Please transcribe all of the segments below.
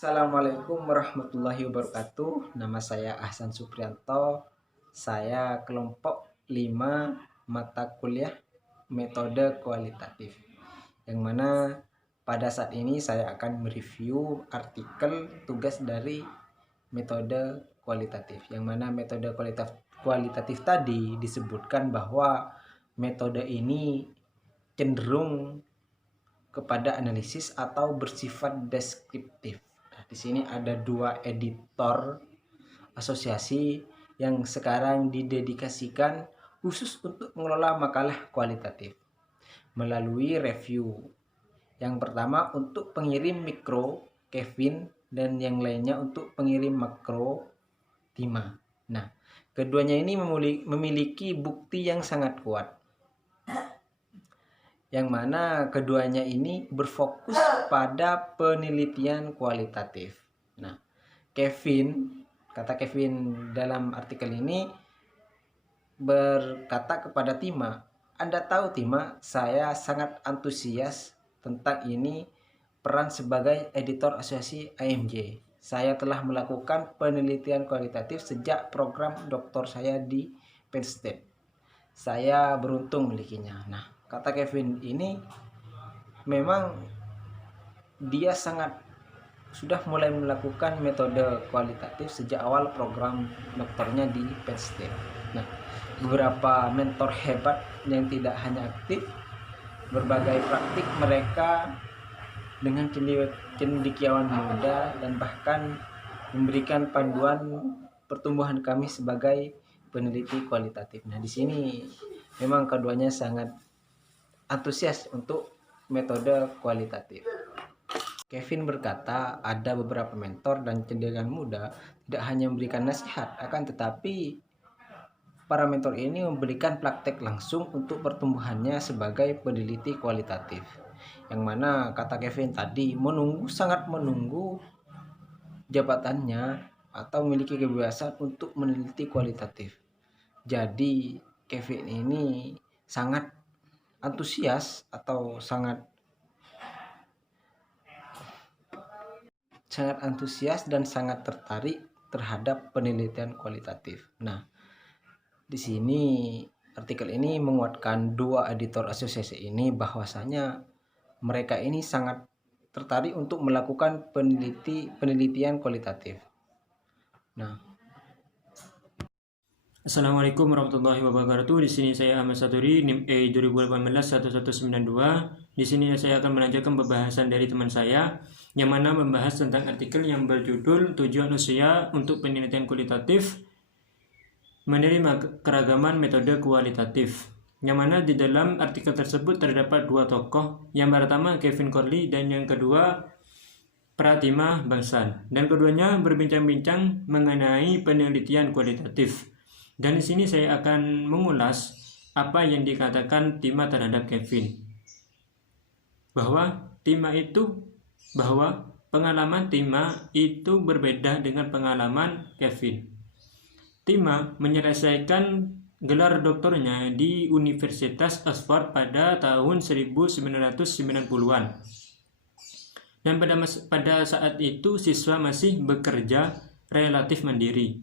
Assalamualaikum warahmatullahi wabarakatuh. Nama saya Ahsan Suprianto. Saya kelompok 5 mata kuliah metode kualitatif. Yang mana pada saat ini saya akan mereview artikel tugas dari metode kualitatif. Yang mana metode kualitatif tadi disebutkan bahwa metode ini cenderung kepada analisis atau bersifat deskriptif. Di sini ada 2 editor asosiasi yang sekarang didedikasikan khusus untuk mengelola makalah kualitatif melalui review. Yang pertama untuk pengirim mikro Kevin dan yang lainnya untuk pengirim makro Tima. Nah, keduanya ini memiliki bukti yang sangat kuat, yang mana keduanya ini berfokus pada penelitian kualitatif. Nah, kata Kevin dalam artikel ini berkata kepada Tima, "Anda tahu Tima, saya sangat antusias tentang ini peran sebagai editor asosiasi AMJ. Saya telah melakukan penelitian kualitatif sejak program doktor saya di Penn State. Saya beruntung memilikinya." Nah, kata Kevin ini memang dia sudah mulai melakukan metode kualitatif sejak awal program doktornya di Penn State. Nah, beberapa mentor hebat yang tidak hanya aktif, berbagai praktik mereka dengan cendekiawan muda dan bahkan memberikan panduan pertumbuhan kami sebagai peneliti kualitatif. Nah, di sini memang keduanya sangat antusias untuk metode kualitatif. Kevin berkata ada beberapa mentor dan cendekiawan muda tidak hanya memberikan nasihat, akan tetapi para mentor ini memberikan praktek langsung untuk pertumbuhannya sebagai peneliti kualitatif. Yang mana kata Kevin tadi sangat menunggu jabatannya atau memiliki kebebasan untuk meneliti kualitatif. Jadi Kevin ini sangat antusias atau sangat antusias dan sangat tertarik terhadap penelitian kualitatif. Nah, di sini artikel ini menguatkan 2 editor asosiasi ini bahwasanya mereka ini sangat tertarik untuk melakukan penelitian kualitatif. Nah, Assalamualaikum warahmatullahi wabarakatuh. Di sini saya Ahmad Saturi, NIM E 2018-1192. Di sini saya akan melanjutkan pembahasan dari teman saya yang mana membahas tentang artikel yang berjudul Tujuan Usia untuk Penelitian Kualitatif Menerima Keragaman Metode Kualitatif. Yang mana di dalam artikel tersebut terdapat 2 tokoh. Yang pertama Kevin Corley dan yang kedua Pratima Bangsan. Dan keduanya berbincang-bincang mengenai penelitian kualitatif. Dan di sini saya akan mengulas apa yang dikatakan Tima terhadap Kevin. Bahwa pengalaman Tima itu berbeda dengan pengalaman Kevin. Tima menyelesaikan gelar doktornya di Universitas Oxford pada tahun 1990-an. Dan pada saat itu siswa masih bekerja relatif mandiri.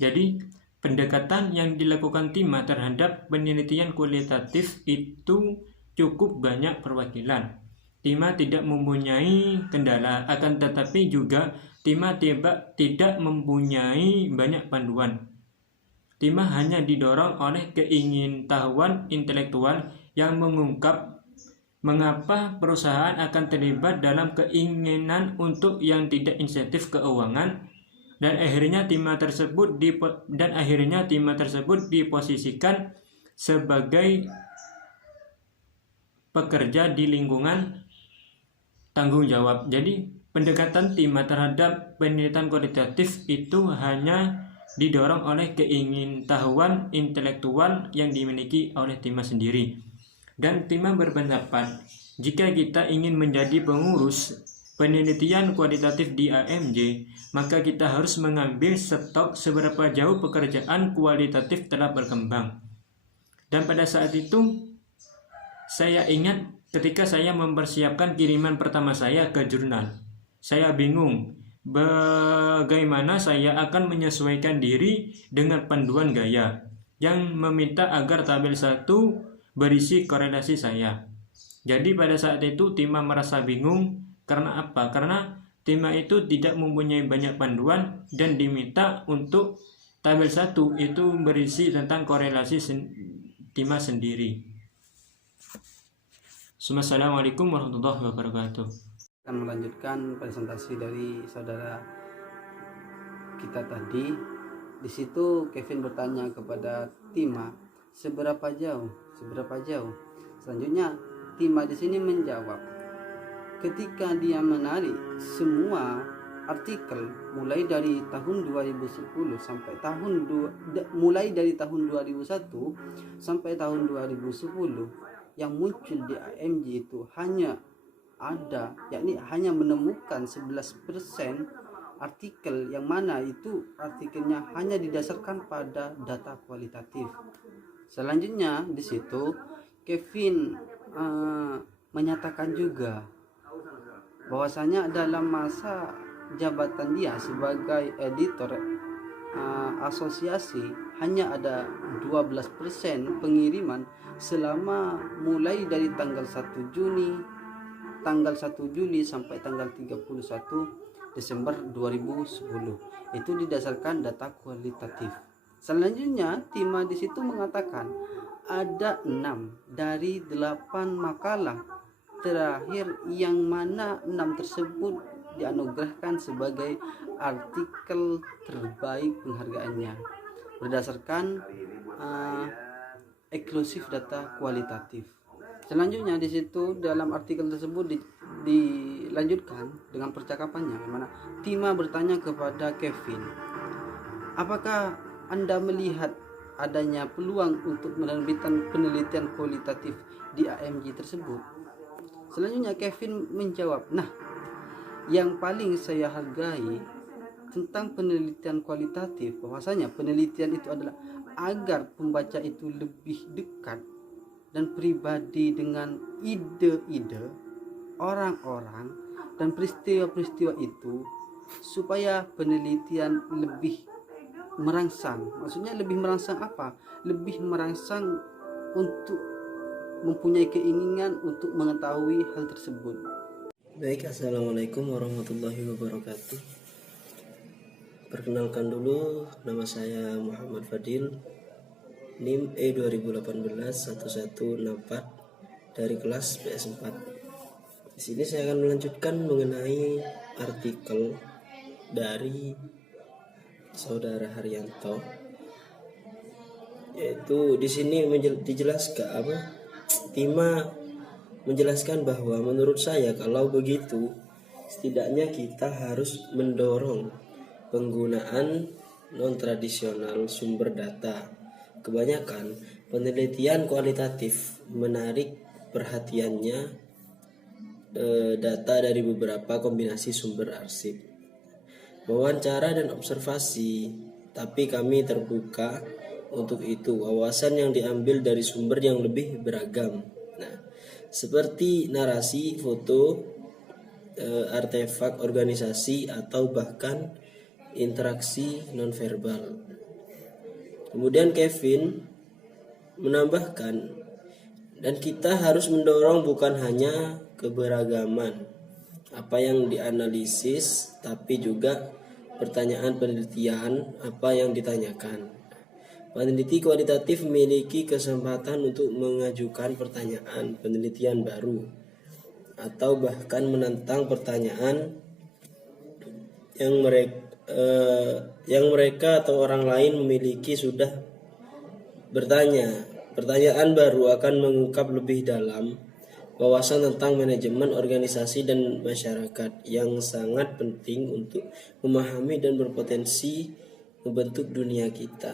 Jadi pendekatan yang dilakukan Tima terhadap penelitian kualitatif itu cukup banyak perwakilan. Tima tidak mempunyai kendala, akan tetapi juga Tima tidak mempunyai banyak panduan. Tima hanya didorong oleh keingintahuan intelektual yang mengungkap mengapa perusahaan akan terlibat dalam keinginan untuk yang tidak insentif keuangan. Dan akhirnya Tima tersebut diposisikan sebagai pekerja di lingkungan tanggung jawab. Jadi pendekatan Tima terhadap penelitian kualitatif itu hanya didorong oleh keingintahuan intelektual yang dimiliki oleh Tima sendiri. Dan Tima berpendapat jika kita ingin menjadi pengurus penelitian kualitatif di AMJ, maka kita harus mengambil stok seberapa jauh pekerjaan kualitatif telah berkembang. Dan pada saat itu, saya ingat ketika saya mempersiapkan kiriman pertama saya ke jurnal. Saya bingung, bagaimana saya akan menyesuaikan diri dengan panduan gaya yang meminta agar tabel 1 berisi korelasi saya. Jadi pada saat itu Tima merasa bingung karena apa? Karena Tima itu tidak mempunyai banyak panduan dan diminta untuk tabel 1 itu berisi tentang korelasi Tima sendiri. Assalamualaikum warahmatullahi wabarakatuh. Akan melanjutkan presentasi dari saudara kita tadi. Di situ Kevin bertanya kepada Tima, seberapa jauh? Selanjutnya Tima di sini menjawab, ketika dia menarik semua artikel mulai dari tahun 2010 sampai mulai dari tahun 2001 sampai tahun 2010, yang muncul di AMG itu hanya menemukan 11% artikel, yang mana itu artikelnya hanya didasarkan pada data kualitatif. Selanjutnya di situ Kevin menyatakan juga bahwasanya dalam masa jabatan dia sebagai editor asosiasi hanya ada 12% pengiriman selama mulai dari tanggal 1 Juli sampai tanggal 31 Desember 2010. Itu didasarkan data kualitatif. Selanjutnya Tima di situ mengatakan ada 6 dari 8 makalah terakhir, yang mana 6 tersebut dianugerahkan sebagai artikel terbaik penghargaannya berdasarkan eksklusif data kualitatif. Selanjutnya di situ dalam artikel tersebut dilanjutkan dengan percakapannya, di mana Tima bertanya kepada Kevin, apakah Anda melihat adanya peluang untuk menerbitkan penelitian kualitatif di AMG tersebut? Selanjutnya Kevin menjawab, nah, yang paling saya hargai tentang penelitian kualitatif bahwasanya penelitian itu adalah agar pembaca itu lebih dekat dan pribadi dengan ide-ide orang-orang dan peristiwa-peristiwa itu, supaya penelitian lebih merangsang. Maksudnya lebih merangsang apa? Lebih merangsang untuk mempunyai keinginan untuk mengetahui hal tersebut. Baik, assalamualaikum warahmatullahi wabarakatuh. Perkenalkan dulu, nama saya Muhammad Fadil, NIM E2018-1164 dari kelas PS4. Di sini saya akan melanjutkan mengenai artikel dari saudara Haryanto, yaitu di sini dijelaskan Tima menjelaskan bahwa menurut saya kalau begitu setidaknya kita harus mendorong penggunaan non-tradisional sumber data. Kebanyakan penelitian kualitatif menarik perhatiannya data dari beberapa kombinasi sumber arsip, wawancara dan observasi, tapi kami terbuka untuk itu. Wawasan yang diambil dari sumber yang lebih beragam. Nah, seperti narasi, foto, artefak organisasi, atau bahkan interaksi nonverbal. Kemudian Kevin menambahkan, dan kita harus mendorong bukan hanya keberagaman apa yang dianalisis, tapi juga pertanyaan penelitian apa yang ditanyakan. Peneliti kualitatif memiliki kesempatan untuk mengajukan pertanyaan penelitian baru atau bahkan menantang pertanyaan yang mereka atau orang lain memiliki sudah bertanya. Pertanyaan baru akan mengungkap lebih dalam wawasan tentang manajemen organisasi dan masyarakat yang sangat penting untuk memahami dan berpotensi membentuk dunia kita.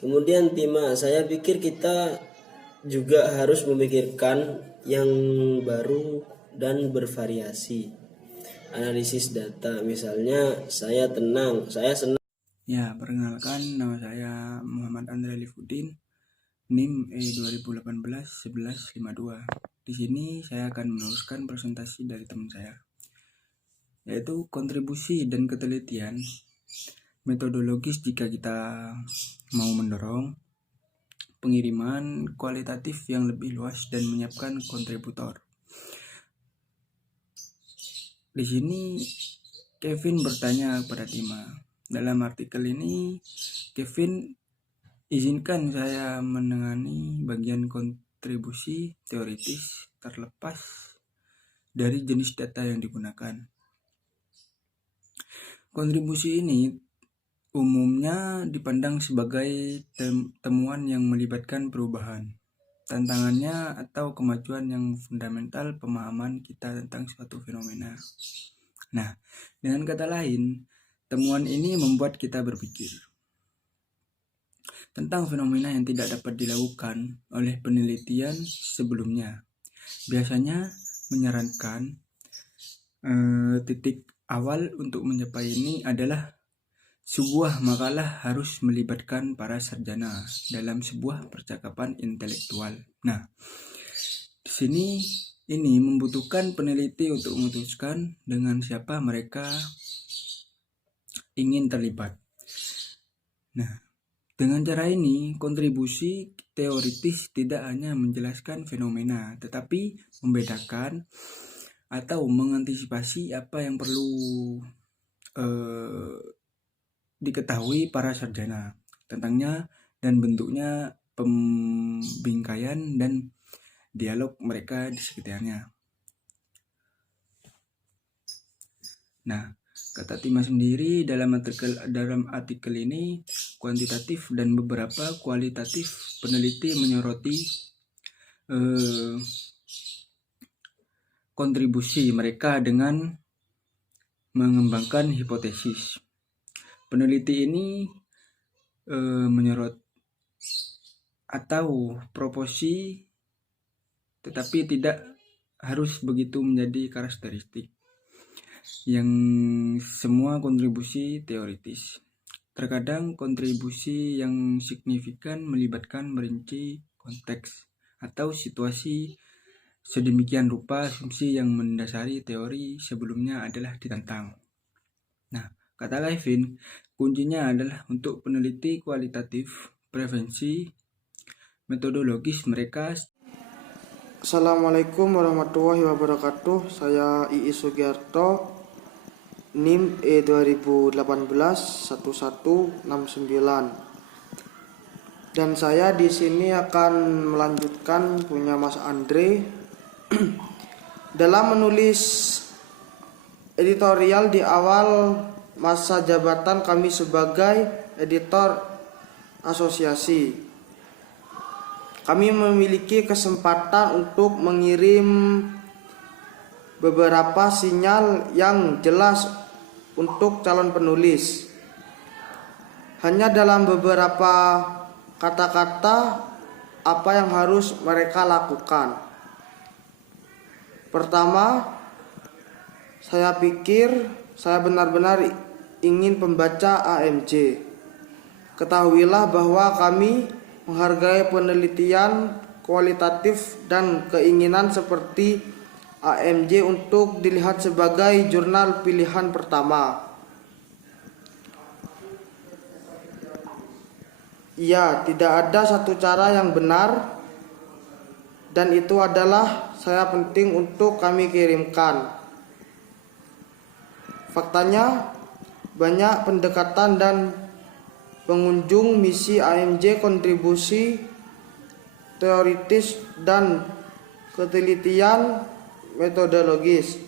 Kemudian Tima, saya pikir kita juga harus memikirkan yang baru dan bervariasi. Analisis data, misalnya saya senang. Ya, perkenalkan, nama saya Muhammad Andre Lifuddin, NIM E2018-1152. Di sini saya akan meneruskan presentasi dari teman saya. yaitu kontribusi dan ketelitian metodologis jika kita mau mendorong pengiriman kualitatif yang lebih luas dan menyiapkan kontributor. Di sini Kevin bertanya kepada Tima. Dalam artikel ini, Kevin, izinkan saya menangani bagian kontribusi teoritis terlepas dari jenis data yang digunakan. Kontribusi ini umumnya dipandang sebagai temuan yang melibatkan perubahan, tantangannya atau kemajuan yang fundamental pemahaman kita tentang suatu fenomena. Nah, dengan kata lain, temuan ini membuat kita berpikir tentang fenomena yang tidak dapat dilakukan oleh penelitian sebelumnya. Biasanya menyarankan titik awal untuk mencapai ini adalah sebuah makalah harus melibatkan para sarjana dalam sebuah percakapan intelektual. Nah, di sini ini membutuhkan peneliti untuk memutuskan dengan siapa mereka ingin terlibat. Nah, dengan cara ini, kontribusi teoritis tidak hanya menjelaskan fenomena, tetapi membedakan atau mengantisipasi apa yang perlu diketahui para sarjana tentangnya dan bentuknya pembingkaian dan dialog mereka di sekitarnya. Nah, kata Tima sendiri dalam artikel ini, kuantitatif dan beberapa kualitatif peneliti menyoroti kontribusi mereka dengan mengembangkan hipotesis. Peneliti ini menyorot atau proposi, tetapi tidak harus begitu menjadi karakteristik yang semua kontribusi teoritis. Terkadang kontribusi yang signifikan melibatkan merinci konteks atau situasi sedemikian rupa asumsi yang mendasari teori sebelumnya adalah ditantang. Nah, kata Kevin, kuncinya adalah untuk peneliti kualitatif, prevensi metodologis mereka. Assalamualaikum warahmatullahi wabarakatuh. Saya Iis Sugiarto, NIM E2018-1169. Dan saya di sini akan melanjutkan punya Mas Andre dalam menulis editorial di awal masa jabatan kami sebagai editor asosiasi. Kami memiliki kesempatan untuk mengirim beberapa sinyal yang jelas untuk calon penulis. Hanya dalam beberapa kata-kata apa yang harus mereka lakukan. Pertama, saya pikir saya benar-benar ingin pembaca AMJ. Ketahuilah bahwa kami menghargai penelitian kualitatif dan keinginan seperti AMJ untuk dilihat sebagai jurnal pilihan pertama. Ya, tidak ada satu cara yang benar, dan itu adalah saya penting untuk kami kirimkan. Faktanya, banyak pendekatan dan pengunjung misi AMJ kontribusi teoritis dan ketelitian metodologis.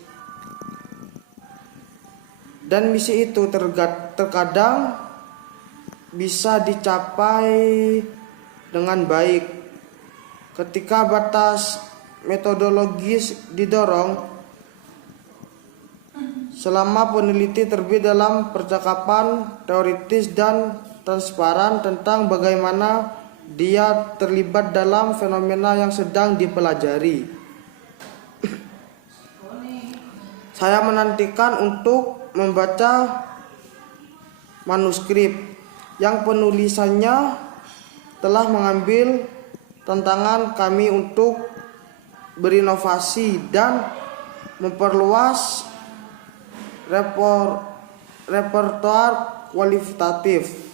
Dan misi itu terkadang bisa dicapai dengan baik ketika batas metodologis didorong selama peneliti terbit dalam percakapan teoritis dan transparan tentang bagaimana dia terlibat dalam fenomena yang sedang dipelajari. Saya menantikan untuk membaca manuskrip yang penulisannya telah mengambil tantangan kami untuk berinovasi dan memperluas repertoar kualitatif.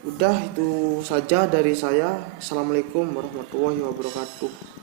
Udah itu saja dari saya. Assalamualaikum warahmatullahi wabarakatuh.